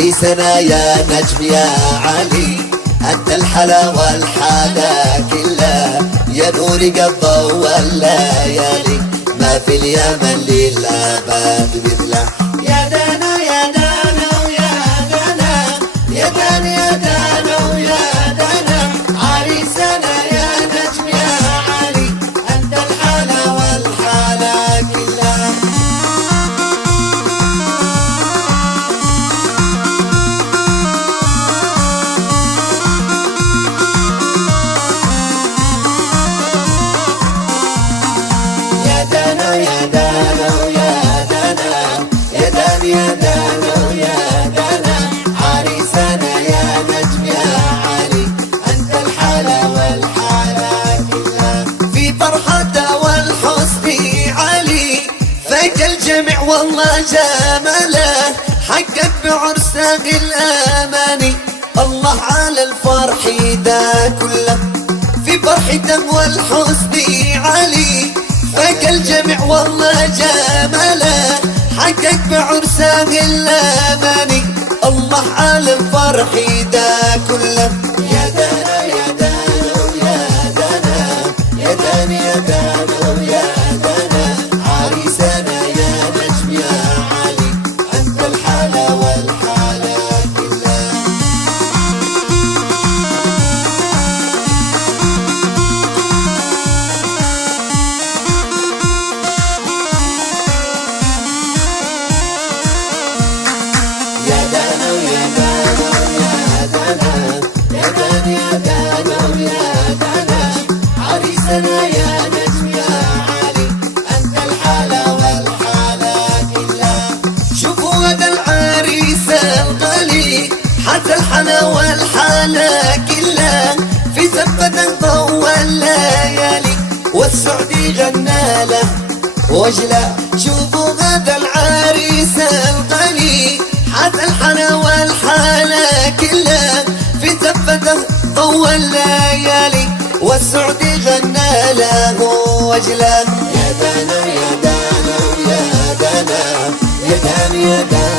عريسنا يا نجم يا علي، أنت الحلا والحلا كلها، يا نور قضى والليالي، ما في اليمن للأبد مثله. يا دانا يا دانا ويا دانا، يا دانا يا دانا ويا دانا، عريسنا يا نجم يا علي، أنت الحلا والحلا كلها. يا دانا يا دانا ويا دانا، يا دانا يا دانا ويا دانا، عريسنا يا نجم يا علي، أنت الحلا والحلا كلها. في فرحته والحسن علي فاق الجميع والله جماله، حقق بعرسه الأماني، الله على الفرح ده كله. في فرحته والحسن علي فاق الجميع والله جماله، حقق بعرسه الأماني، الله على الفرح ده كله. يا دانا يا دانا ويا دانا، يا دانا يا دانا ويا دانا، عريسنا يا نجم يا علي، أنت الحلا والحلا كلها. يا دانا ويا دانا ويا دانا، يا دانا يا دانا ويا دانا، عريسنا يا نجم يا علي، أنت الحلا والحلا كلها. شوفوا هذا العريس الغالي، حتى الحلا والحلا كلها، في زفة ضوى الليالي، والسعدي غنى له وجله. شوفوا هذا العريس الغالي، حتى الحلا والحلا كلها، في زفته ضوى الليالي، والسعدي غنى له وجله. يا دانا يا دانا ويا دانا، يا دانا يا دانا